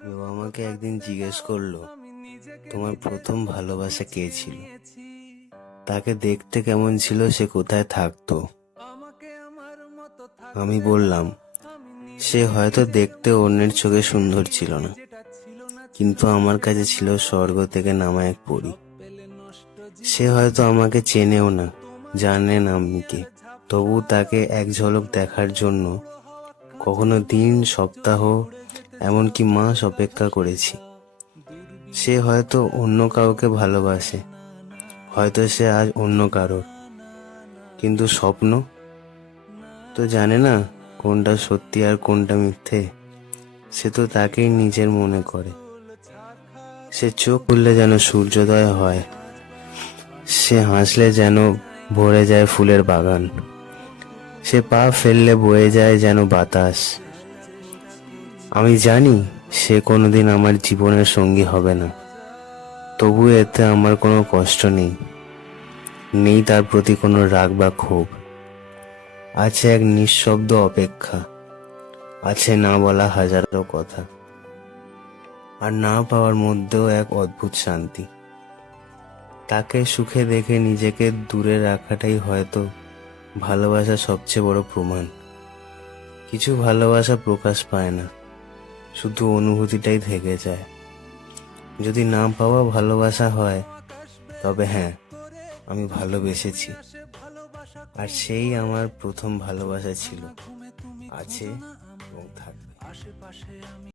কেউ আমাকে একদিন জিজ্ঞেস করলো, তোমার প্রথম ভালোবাসা কে ছিল? তাকে দেখতে কেমন ছিল, সে কোথায় থাকতো? আমি বললাম, সে হয়তো দেখতে অন্যের চোখে সুন্দর ছিল না, কিন্তু আমার কাছে ছিল স্বর্গ থেকে নামা এক পরী। সে হয়তো আমাকে চেনেও না, জানে না আমি কে, তবু তাকে এক ঝলক দেখার জন্য কখনো দিন, সপ্তাহ, এমনকি মাস অপেক্ষা করেছি। সে হয়তো অন্য কাউকে ভালোবাসে, হয়তো সে আজ অন্য কারোর, কিন্তু স্বপ্ন তো জানে না কোনটা সত্যি আর কোনটা মিথ্যে। সে তো তাকেই নিজের মনে করে। সে চোখ খুললে যেন সূর্যোদয় হয়, সে হাসলে যেন ভরে যায় ফুলের বাগান, সে পা ফেললে বয়ে যায় যেন বাতাস। আমি জানি সে কোনোদিন আমার জীবনের সঙ্গী হবে না, তবু এতে আমার কোনো কষ্ট নেই, নেই তার প্রতি কোনো রাগ বা ক্ষোভ। আছে এক নিঃশব্দ অপেক্ষা, আছে না বলা হাজারো কথা, আর না পাওয়ার মধ্যেও এক অদ্ভুত শান্তি। তাকে সুখে দেখে নিজেকে দূরে রাখাটাই হয়তো ভালোবাসার সবচেয়ে বড় প্রমাণ। কিছু ভালোবাসা প্রকাশ পায় না, শুধু অনুভূতিটাই থেকে যায়। যদি না পাওয়া ভালোবাসা হয়, তবে হ্যাঁ, আমি ভালোবেসেছি, আর সেই আমার প্রথম ভালোবাসা ছিল, আছে এবং থাকবে।